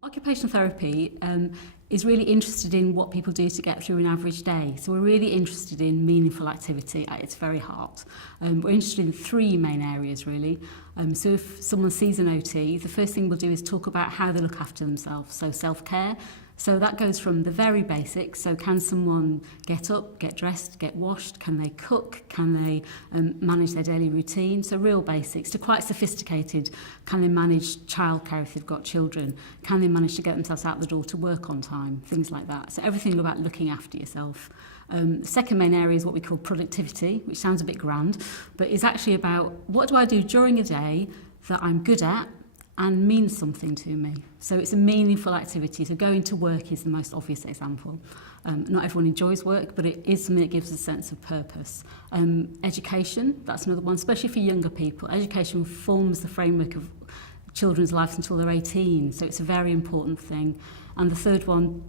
Occupational therapy is really interested in what people do to get through an average day. So we're really interested in meaningful activity at its very heart. We're interested in three main areas really. So if someone sees an OT, the first thing we'll do is talk about how they look after themselves, so self-care. So that goes from the very basics, so can someone get up, get dressed, get washed, can they cook, can they manage their daily routine, so real basics, to quite sophisticated, can they manage childcare if they've got children, can they manage to get themselves out the door to work on time, things like that. So everything about looking after yourself. The second main area is what we call productivity, which sounds a bit grand, but is actually about what do I do during a day that I'm good at and means something to me. So it's a meaningful activity. So going to work is the most obvious example. Not everyone enjoys work, but it is something that gives a sense of purpose. Education, that's another one, especially for younger people. Education forms the framework of children's lives until they're 18, so it's a very important thing. And the third one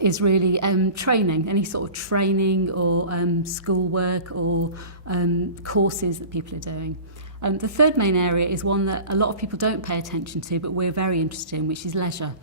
is really training, any sort of training or schoolwork or courses that people are doing. The third main area is one that a lot of people don't pay attention to, but we're very interested in, which is leisure.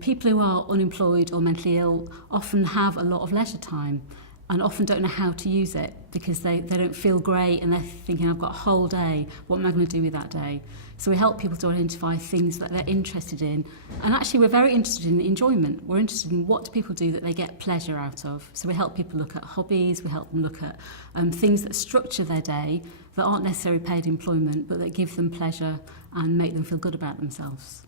People who are unemployed or mentally ill often have a lot of leisure time and often don't know how to use it because they don't feel great and they're thinking, I've got a whole day, what am I going to do with that day? So we help people to identify things that they're interested in. And actually we're very interested in enjoyment. We're interested in what do people do that they get pleasure out of. So we help people look at hobbies, we help them look at things that structure their day that aren't necessarily paid employment but that give them pleasure and make them feel good about themselves.